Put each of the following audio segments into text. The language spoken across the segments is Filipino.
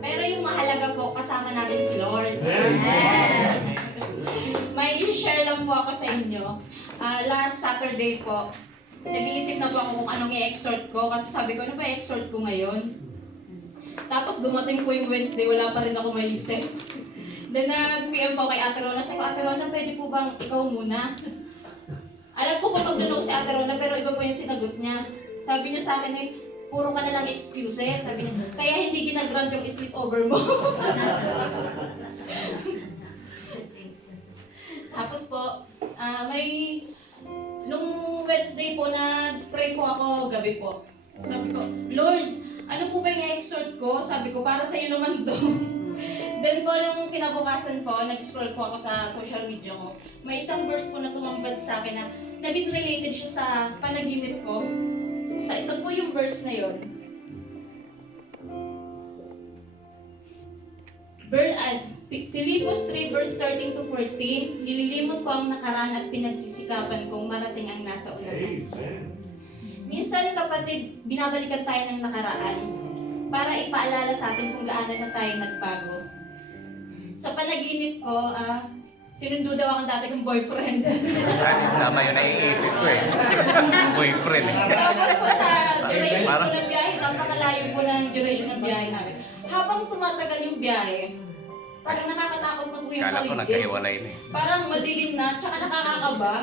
Pero yung mahalaga po, kasama natin si Lord. Yes! May i-share lang po ako sa inyo. Last Saturday po, nag-iisip na po ako kung anong i-exhort ko. Kasi sabi ko, ano ba i-exhort ko ngayon? Tapos dumating po yung Wednesday, wala pa rin ako may isip. Then nag-PM po kay Ate Rona. Sabi ko, Ate Rona, pwede po bang ikaw muna? Alam ko po magdulong si Ate Rona, pero iba po yung sinagot niya. Sabi niya sa akin eh, puro ka na lang excuses. Sabi niya, kaya hindi ginagrant yung sleepover mo. Tapos po, nung Wednesday po na pray po ako gabi po. Sabi ko, Lord, ano po ba yung exhort ko? Sabi ko, para sa'yo naman to. Then po, nung kinabukasan po, nag-scroll po ako sa social media ko. May isang verse po na tumambad sa akin na naging related siya sa panaginip ko. Sa ito po yung verse na yun. Philippians 3 verse 13 to 14, nililimot ko ang nakaraan at pinagsisikapan kong marating ang nasa unahan. Minsan kapatid, binabalikan tayo ng nakaraan para ipaalala sa atin kung gaano na tayo nagbago. Sa panaginip ko, sinundo daw akong dati kong boyfriend. Tama yun, naiisip ko eh. Boyfriend. Tapos po sa duration po ng biyahe, napakalayo po ng duration ng biyahe namin. Habang tumatagal yung biyahe, parang nakakatakot na po yung Kala ko paligid. nagkahiwalay na eh. Parang madilim na, tsaka nakakakaba.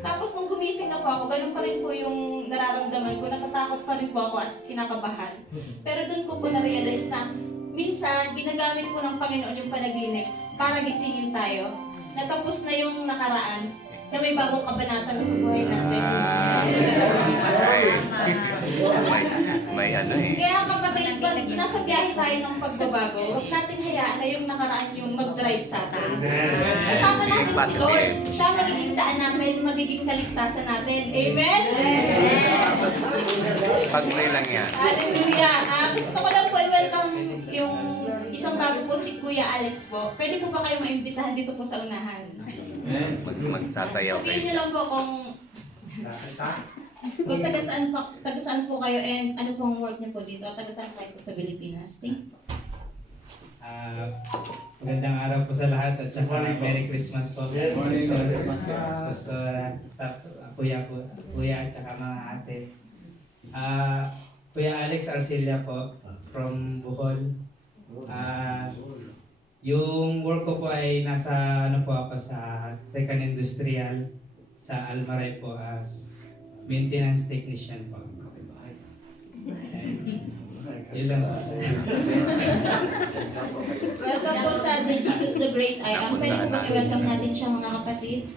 Tapos nung gumising na po ako, ganun pa rin po yung nararamdaman ko. Natatakot pa rin po ako at kinakabahan. Pero doon ko po na-realize na minsan, ginagamit po ng Panginoon yung panaginip para gisingin tayo. Natapos na yung nakaraan, na may bagong kabanata na sa buhay natin. May ano eh. Kaya kapatid, pag nasa biyahe tayo ng pagbabago, huwag natin hayaan na yung nakaraan yung mag-drive sa atin. Kasama natin si Lord. Siya magiging daan natin, magiging kaligtasan natin. Amen? Pag-pray lang yan. Hallelujah. Gusto ko lang po i-welcome yung isang bago po, si Kuya Alex po. Pwede po ba kayo maimbitahan dito po sa unahan? Magsasayaw Sabihin niyo kayo. lang po kung taga-saan po kayo and ano pong work niyo po dito, taga-saan kayo po sa Pilipinas. Thank you. Magandang araw po sa lahat at saka Merry Christmas po. Pastor, kuya at saka mga ate. Kuya Alex Arcelia po from Bohol. Yung work ko po ay nasa ako sa Second Industrial sa Almaray po as maintenance technician po. Yun lang po. Welcome po sa The Jesus the Great I Am. Pwede po ba i-welcome natin siya mga kapatid?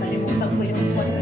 Nalimutan ko yung phone.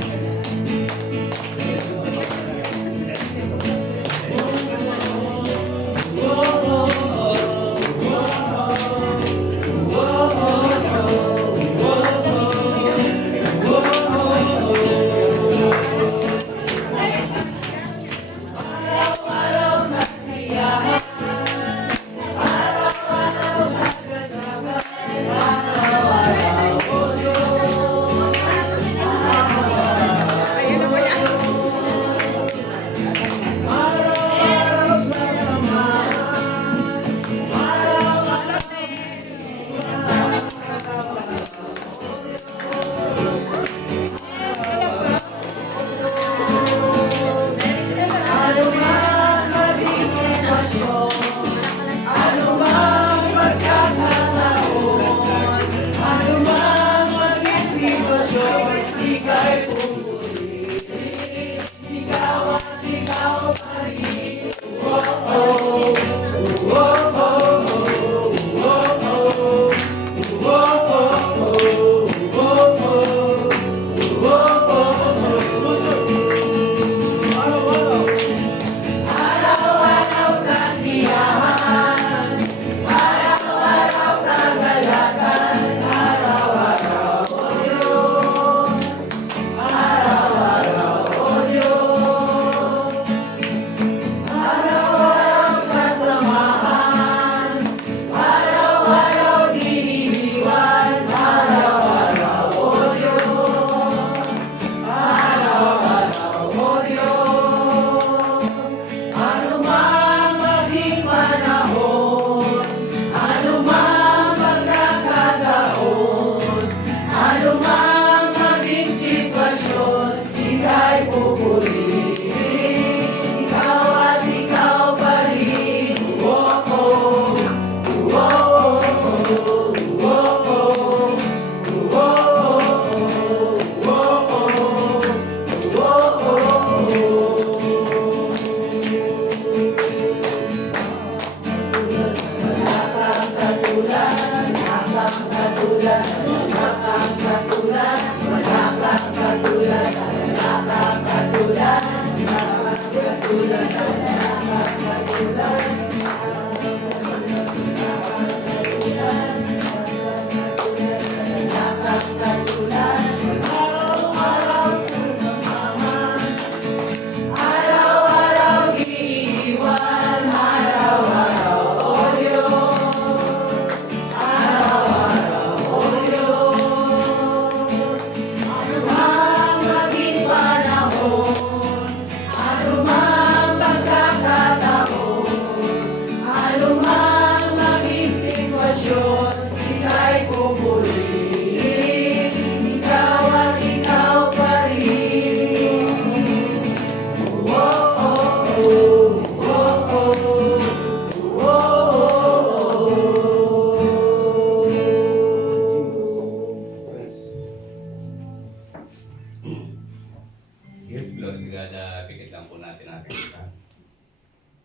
Yes, Lord God, pikit lang po natin kita.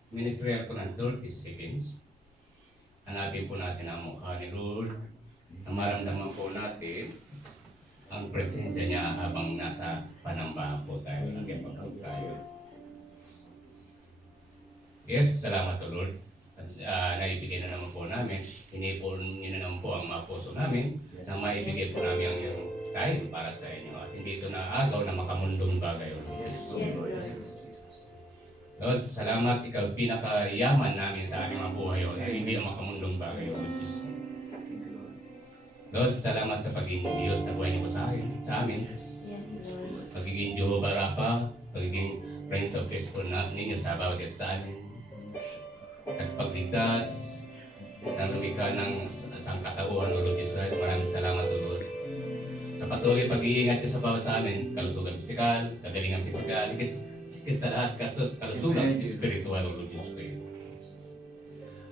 Ministry po ng 30 seconds. Hanapin po natin ang mukha ni Lord. Na maramdaman po natin ang presensya niya habang nasa panambahan po tayo. Nagkipagod tayo. Yes, salamat to Lord. At naibigay na naman po namin. Hinipon niyo na naman po ang mga puso namin na maibigay po namin ang iyong time para sa inyo. At hindi ito naagaw na makamundong bagay. Lord, salamat. Ikaw pinakayaman namin sa aming mga buhay. Hindi ang makamundong bagay. Lord, salamat sa pagiging Diyos na buhay niyo po sa amin. Pagiging Jehovah Rapha, pagiging Prince of Peace po ninyo sa bawat isa sa amin. At pagligtas, sa lumikha ng sangkatauhan, Lord Jesus Christ, maraming salamat, Lord. Sa patuloy pag-iingat niyo sa bawat sa amin, kalusugan pisikal, kagalingan pisikal, higit sa lahat, kalusugan spiritual, Lord Jesus Christ.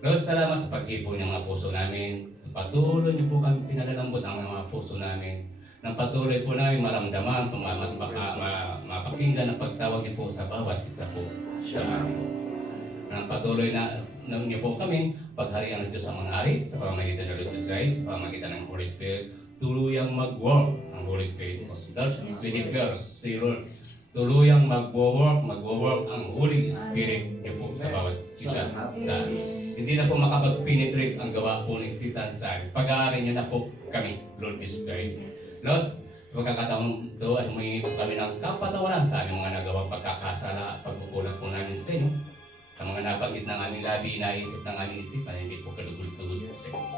Lord, salamat sa pag-ibon ng mga puso namin. Patuloy niyo po kami pinalalambot ang mga puso namin. Nang patuloy po namin maramdaman, mapakinggan ang pagtawag niyo po sa bawat isa po sa amin. Nang patuloy na niyo po kami, pagharian ng Diyos ang mga hari, sa pamamagitan ng Lord Jesus Christ, sa pamamagitan ng Holy Spirit, tuluyang mag-work ang Holy Spirit. Lord, we declare, say Lord, tuluyang mag-work ang Holy Spirit niyo po sa bawat isa sa amin. Hindi na po makapag-penetrate ang gawa po ni Satan sa amin. Pag-aari niyo na po kami, Lord Jesus Christ. Lord, sa pagkakataon ito ay humingi po kami ng kapatawaran sa aming mga nagawang pagkakasala at pagkukulang po namin sa inyo. Sa mga nabanggit ng aming labi, naisip ng aming isipan, hindi po kalugod-lugod sa inyo.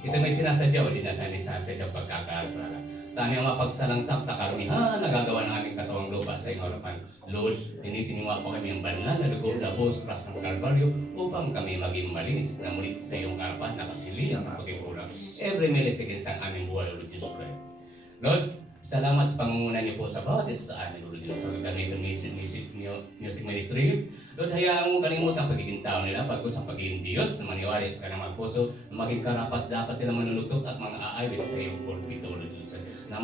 Ito may sinasadya o di na sinasadya pagkakasala. Sa aming mga pagsalansak sa karumihan, nagagawa ng aming katawang lupa sa iyong harapan. Lord, inisiniwa po kami ang banal na lugod na bus, kras ng Kalbaryo, upang kami maging malinis na muli sa iyong harapan na kasilinis na pagkikulang. Every milliseconds ng aming buhay, Lord Jesus Christ. Lord, salamat sa pangunguna niyo po sa bawat isa sa amin, Lord Diyos. Sa ganito music ministry, Lord, hayaan mo kalimutan ang pagiging tao nila, pagkus ang pagiging Diyos na maniwala sa kanilang mga puso, na maging karapat dapat sila manunugtot at mga aawit sa iyong pulpito, Lord Diyos. Na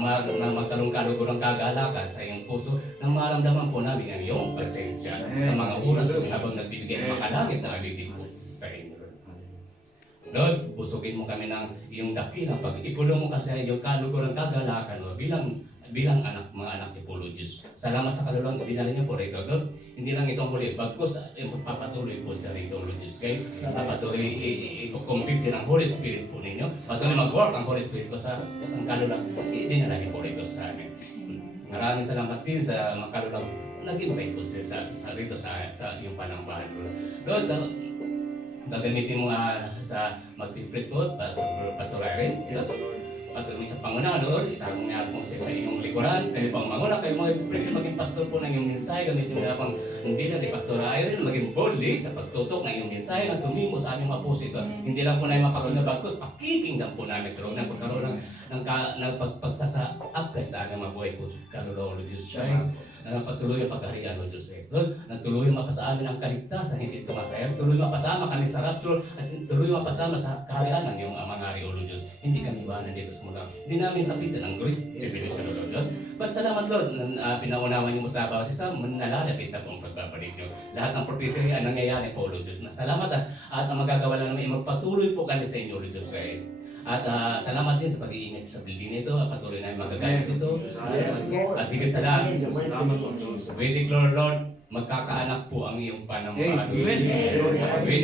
magkaroon kalugurang kagalakan sa iyong puso, na maramdaman po namin ang iyong presensya sa mga oras habang nagbibigay ng makalangit na abitin po sa inyo. Lord, busugin mo kami ng iyong dakilang pag-ikulong mo kasi iyong kalugurang kagalakan, Lord, bilang anak, mga anak ni Lord Diyos. Salamat sa kaluluwang dinala niyo po rito, Lord. Hindi lang itong huli, bagkus magpapatuloy po siya rito, Lord Diyos. Kaya patuloy i-convict siya ng Holy Spirit po ninyo. Patuloy mag-work ang Holy Spirit po sa isang kaluluwang dinala niyo po rito sa amin. Maraming salamat din sa mga kaluluwang nag-invite po siya rito sa iyong panambahan, Lord. Gagamitin mo sa mag-preach po, Pastor Irene. Yes, patuloy sa Panguna, Lord, itangong niya po sa inyong likuran. Kayo pang manguna, kayo mag-preach maging pastor po ng iyong mensahe. Gamitin mo na pang hindi na ni Pastor Irene, maging boldly sa pagtutok ng iyong mensahe na tumimo sa aming mga puso ito. Hindi lang po na yung mapakinggan bagkus, pakikinggan po namin ito ng pagkaroon ng pagsasa-apply sa aming mga buhay po. Kaluluwa, Lord Jesus Christ. Na patuloy ang pagkaharian, Lord Diyos. Lord, na tuloy mapasa amin ang kaligtasan, hindi ito masaya. Tuloy mapasama kami sa rapture at tuloy mapasama sa kaharian ng iyong mga hari, Lord Diyos. Hindi kami iwanan dito sa mula. Hindi namin sabitan ang great tribulation, Lord Diyos. But salamat, Lord, na pinaunawan niyo mo sa bawat isa, nalalapit na po ang pagbabalik niyo. Lahat ng prophecy ay nangyayari po, Lord Diyos. Salamat at ang magagawa lang namin, magpatuloy po kami sa inyo, Lord Diyos. At salamat din sa pag-iingat sa building nito. Patuloy na magagamit ito. At higit sa lahat, we declare, Lord, magkakaanak po ang iyong panambahan. We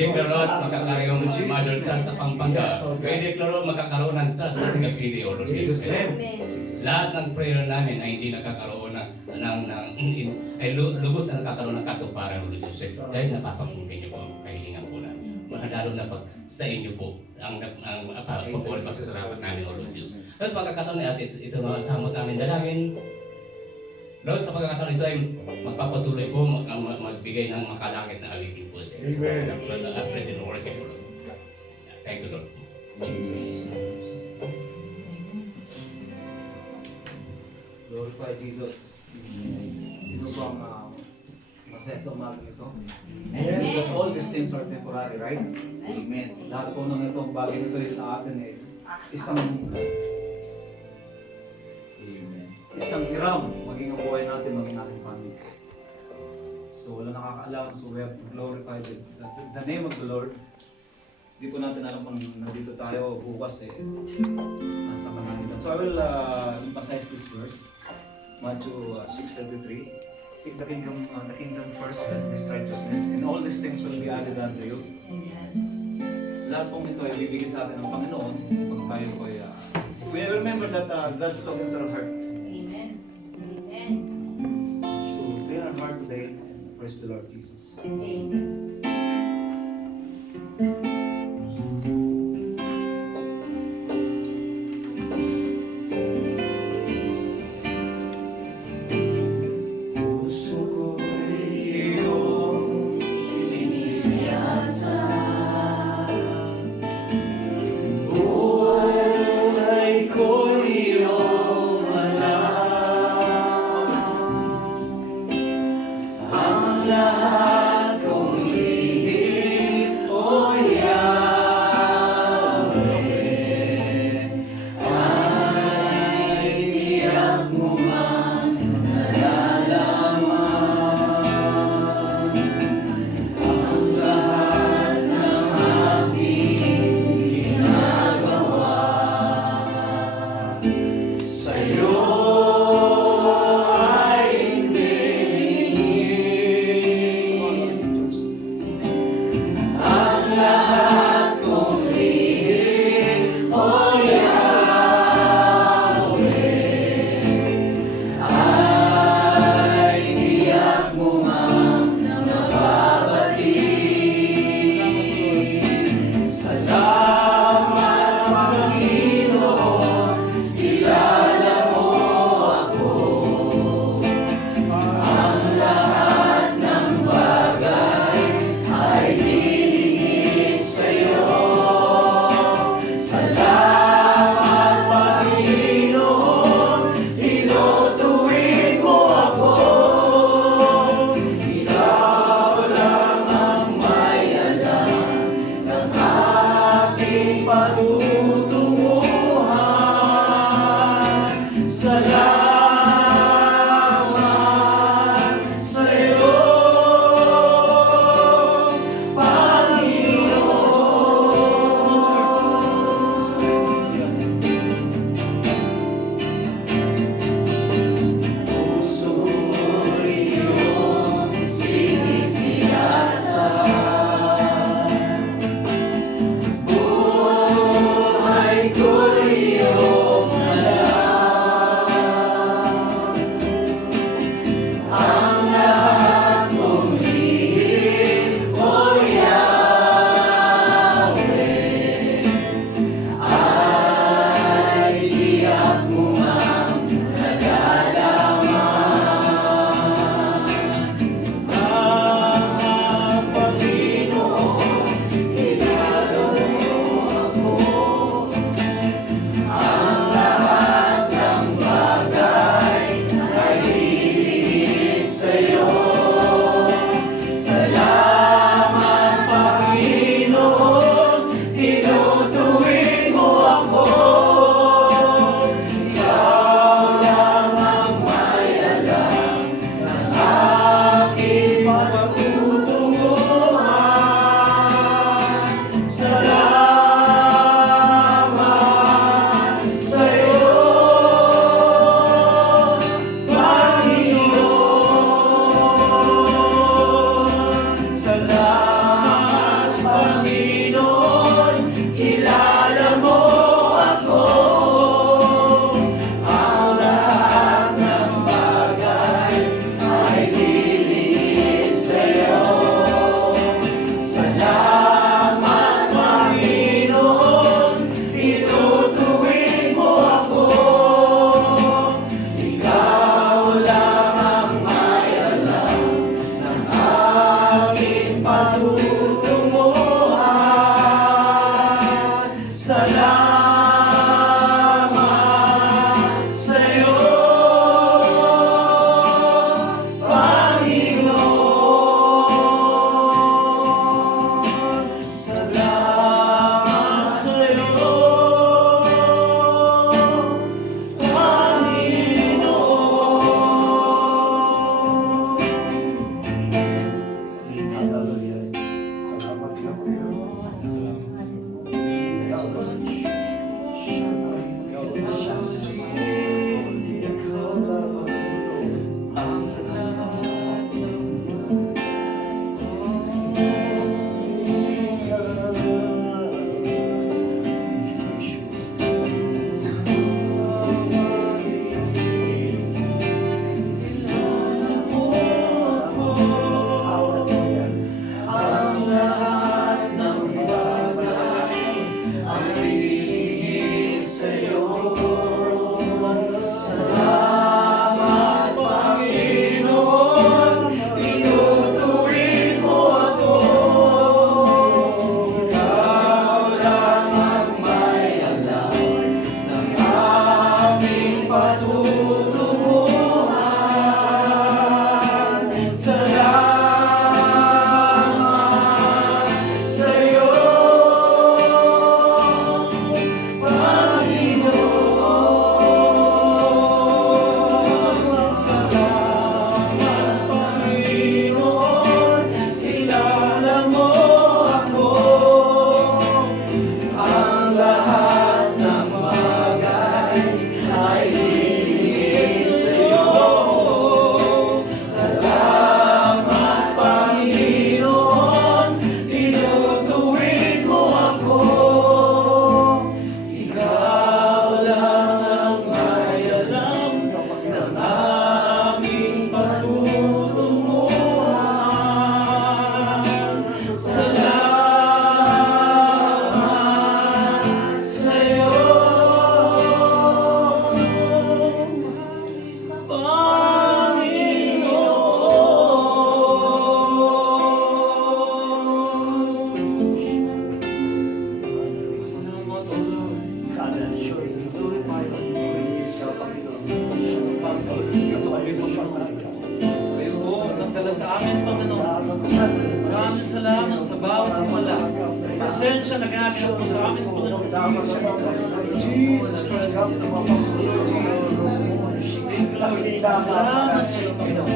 declare, Lord, magkakaroon ng mother child sa Pampanga. We declare, Lord, magkakaroon ng child sa Pagapili, O Lord Jesus. Lahat ng prayer namin ay hindi nakakaroon ay lubos na nakakaroon ng katuparan, O Lord Jesus. Dahil napapakinggan niyo po ang kahilingan po namin. Lalo na pag sa inyo po ang pagbuhay pasasalamat namin, O Lord Diyos. Lord, sa pagkakataon na ito na samot namin dalangin. Lord, sa pagkakataon ito ay magpapatuloy po magbigay ng makalangit na awitin po sa inyo. Amen. Praise and worship. Thank you, Lord. Jesus. Glorify Jesus. Sino bang masaya sa umaga ito? That all these things are temporary, right? Amen. Lahat po ng itong bagay nito sa atin isang hiram maging ang buhay natin, maging ating family. So wala nakakaalam, so we have to glorify the name of the Lord. Hindi po natin alam kung nandito tayo bukas nasa kananitan. So I will emphasize this verse, Matthew 6:33. Seek the kingdom first and His righteousness, and all these things will be added unto you. Lahat pong ito ay bibigay sa atin ng Panginoon pag tayo po ay we remember that God's love into our heart. Amen. Amen. So clear our heart today and praise the Lord Jesus. Amen. Ang lahat kong Grabe, Panginoon. Kayo po, nagdala sa amin, Panginoon. Maraming salamat sa bawat himala. Pasensya na ginagawa po sa amin, Panginoon. Jesus Christ. Thank you, Lord. Salamat sa iyo, Panginoon.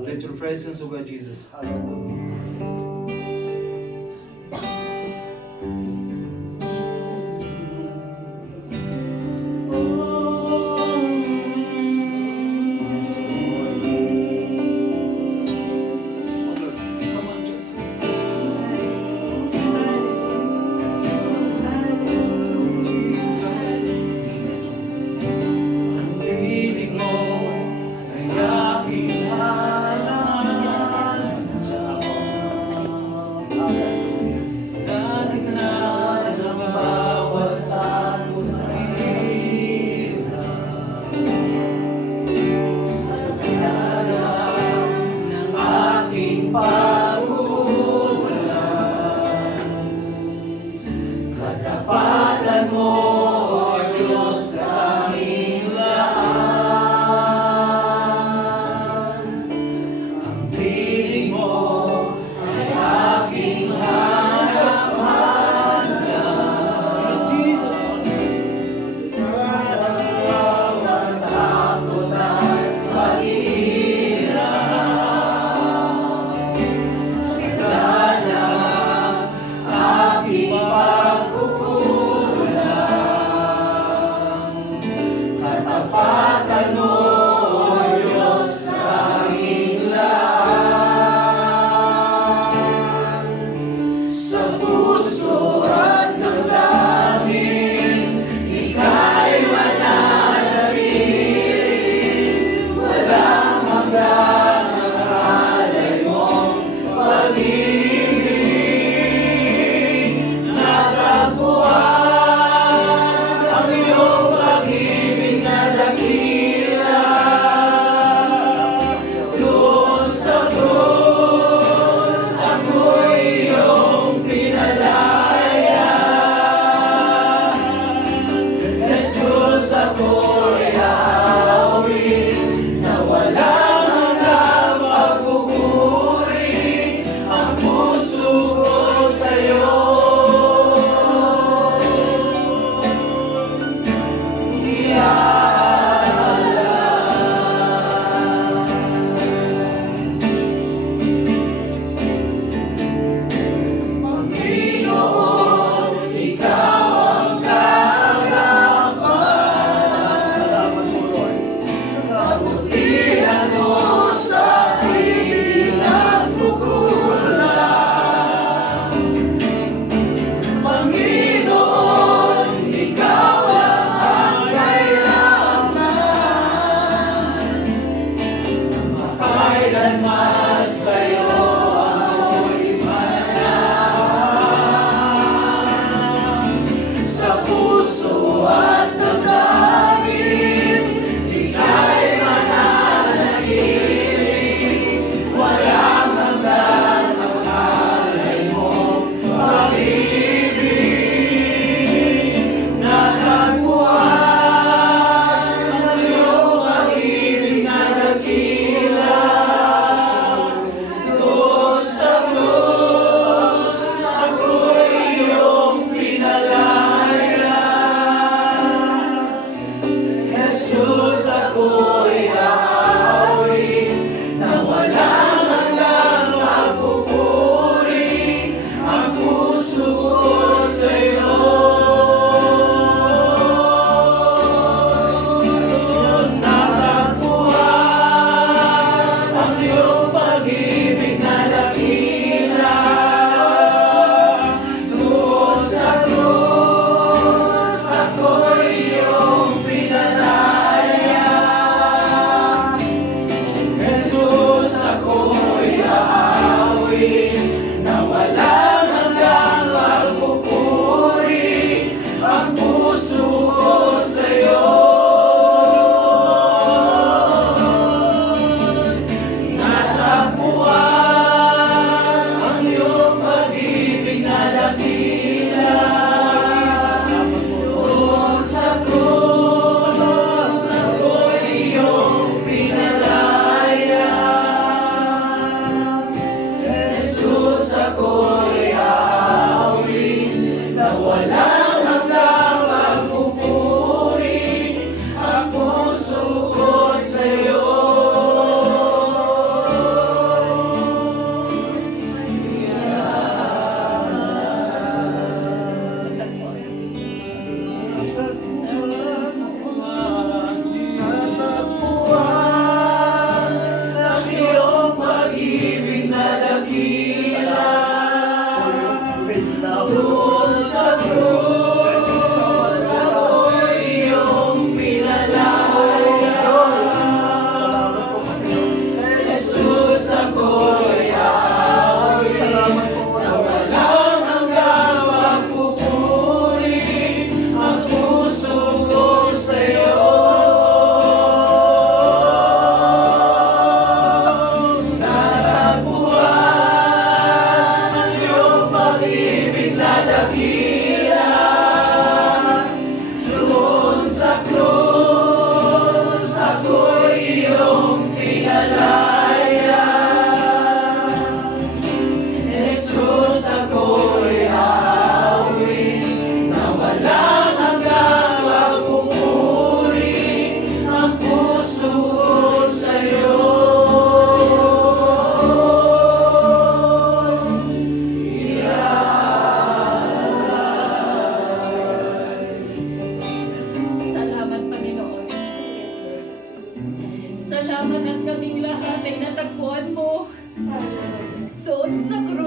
Let your presence, O God Jesus.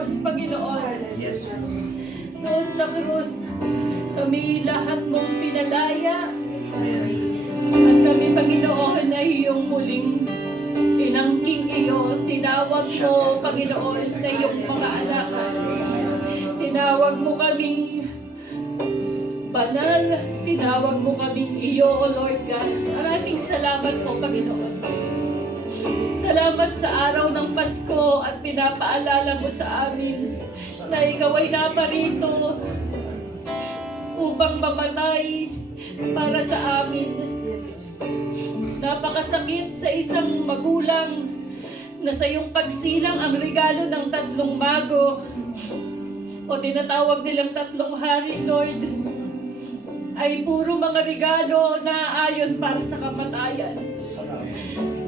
krus, Panginoon. Yes. Doon sa krus, kami lahat mong pinalaya. At kami, Panginoon, ay iyong muling inangking iyo. Tinawag mo, Panginoon, na iyong mga anak. Tinawag mo kaming banal. Tinawag mo kaming iyo, O Lord God. Maraming salamat po, Panginoon. Salamat sa araw ng Pasko at pinapaalala mo sa amin na ikaw ay naparito upang mamatay para sa amin. Napakasakit sa isang magulang na sa iyong pagsilang ang regalo ng 3 mago o tinatawag nilang 3 hari, Lord, ay puro mga regalo na ayon para sa kamatayan.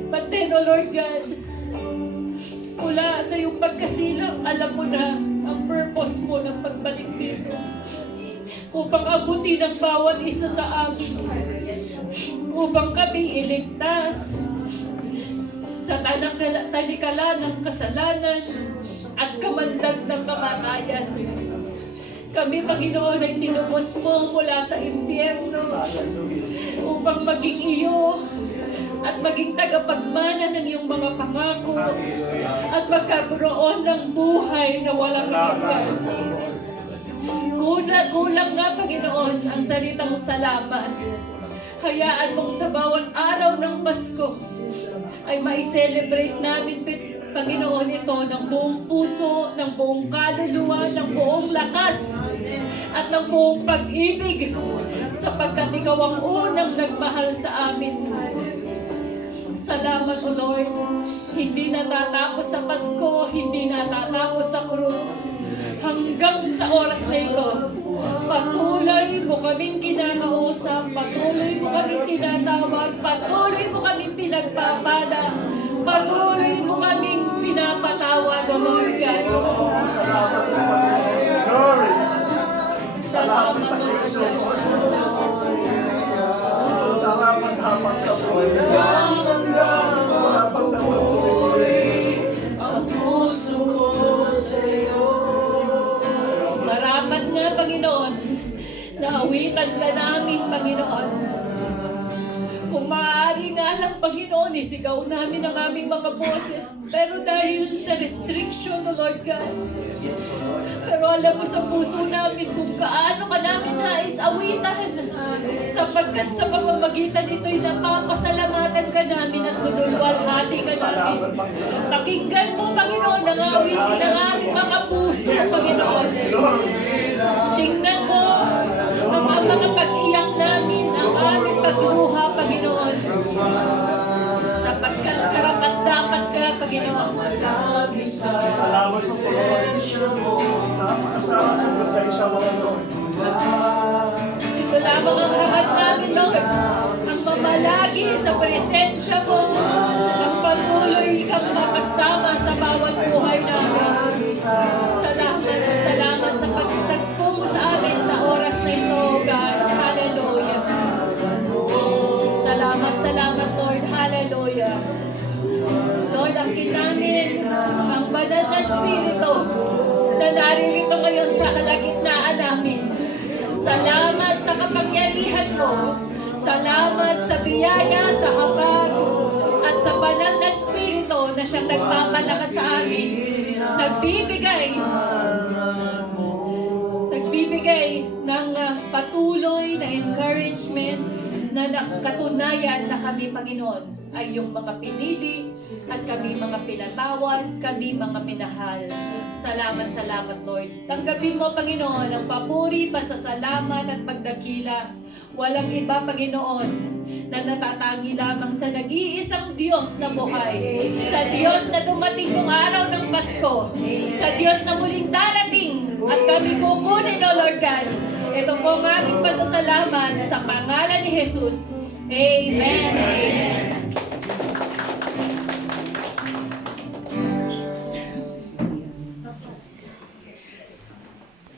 But then, O Lord God, mula sa iyong pagkasilang, alam mo na ang purpose mo ng pagbalik dito upang abutin ang bawat isa sa amin, upang kami iligtas sa talikala ng kasalanan at kamandag ng kamatayan. Kami, Panginoon, ay tinubos mo mula sa impyerno upang maging iyo at maging tagapagmana ng iyong mga pangako at magkaroon ng buhay na walang hanggan. Kulang nga, Panginoon, ang salitang salamat. Hayaan mong sa bawat araw ng Pasko ay mai-celebrate namin, Panginoon, ito ng buong puso, ng buong kaluluwa, ng buong lakas at ng buong pag-ibig sapagkat ikaw ang unang nagmahal sa amin. Salamat, O Lord. Hindi natatapos sa Pasko, hindi natatapos sa krus. Hanggang sa oras na ito, patuloy mo kaming kinakausap, patuloy mo kaming tinatawag, patuloy mo kaming pinagpapala, patuloy mo kaming pinapatawad, O Lord God. Salamat sa Jesus. Marapat nga, Panginoon, naawitan ka namin, Panginoon. Kung maaari nga lang, Panginoon, isigaw namin ang aming mga boses. Pero dahil sa restriction, O Lord God, pero alam mo sa puso namin kung kaano ka namin nais awitan. Sapagkat sa pamamagitan ito'y napapasalamatan ka namin at nunulwalhati ka namin. Pakinggan mo, Panginoon, ang awitin ng aming mga puso, Panginoon. Tingnan mo ang mga pag-iyak namin, ang aming pagluha, Panginoon. Sapagkat karapat-dapat ka, Panginoon. Salamat sa pasensya mo. Napakasalamat sa pasensya mo, Lord. Ito lamang ang hamad namin, Lord. Ang mamalagi sa presensya mo. Ang patuloy kang makasama sa bawat buhay namin. Salamat sa pagtagpo mo sa amin sa oras na ito, God. Hallelujah. Salamat, Lord. Hallelujah. Lord, angkin namin ang banal na Espiritu na naririto ngayon sa kalagitnaan namin. Salamat sa kapangyarihan mo. Salamat sa biyaya, sa habag, at sa banal na Espiritu na siyang nagpapalakas sa amin. Nagbibigay ng patuloy na encouragement na katunayan na kami, Panginoon, ay yung mga pinili at kami mga pinatawad, kami mga minahal. Salamat, Lord. Tanggapin mo, Panginoon, ang papuri, pasasalamat at pagdakila. Walang iba, Panginoon, na natatangi lamang sa nag-iisang Diyos na buhay. Sa Diyos na dumating ng araw ng Pasko. Sa Diyos na muling darating at kami kukunin, O Lord God. Ito po ang aming pasasalamat sa pangalan ni Jesus. Amen and amen.